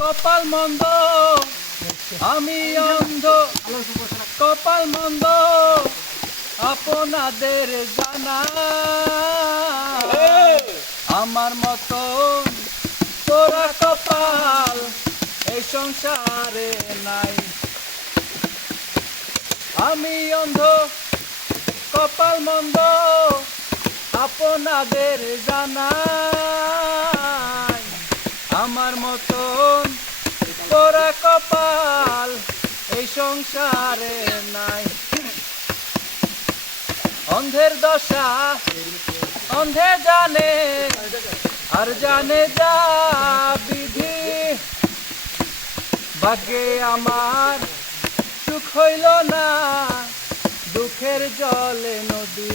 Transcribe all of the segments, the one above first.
কপাল মন্দ আমি অন্ধ, কপাল মন্দ আপনাদের জানা আমার মতন তোরা কপাল এই সংসারে নাই। আমি অন্ধ কপাল মন্দ আপনাদের জানাই আমার মতন তোরা কপাল এই সংসারে নাই। অন্ধের দশা অন্ধে জানে আর জানে যা বিধি, ভাগ্যে আমার সুখ হইল না দুঃখের জলে নদী।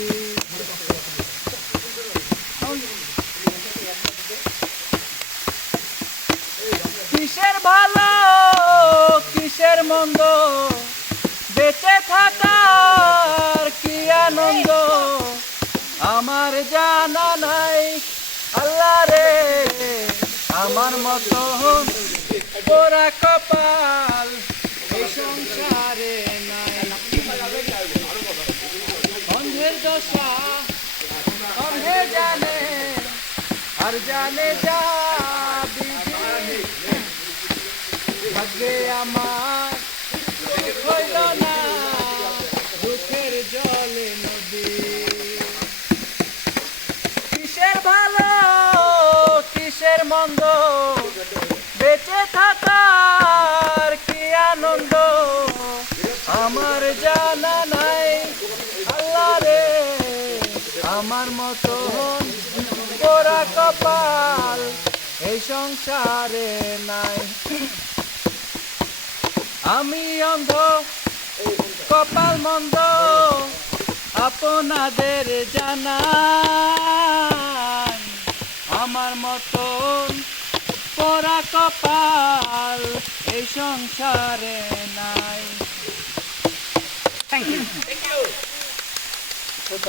কিসের ভালো কিসের মন্দ বেঁচে থাকার কি আনন্দ আমার জানা নাই। আল্লাহ রে আমার মতন পোড়া কপাল এই সংসারে নাই। অন্ধের দশা অন্ধে জানে আর জানে যা বিধি, ভাগ্যে আমার হইল না দুঃখের জলে নদী। কিসের ভালো কিসের মন্দ বেঁচে থাকার কি আনন্দ আমার জানা নাই। আল্লাহ রে আমার মতন পোড়া কপাল এই সংসারে নাই। আমি অন্ধ কপাল মন্দ আপনাদের জানাই আমার মতন পোড়া কপাল এই সংসারে নাই। Thank you.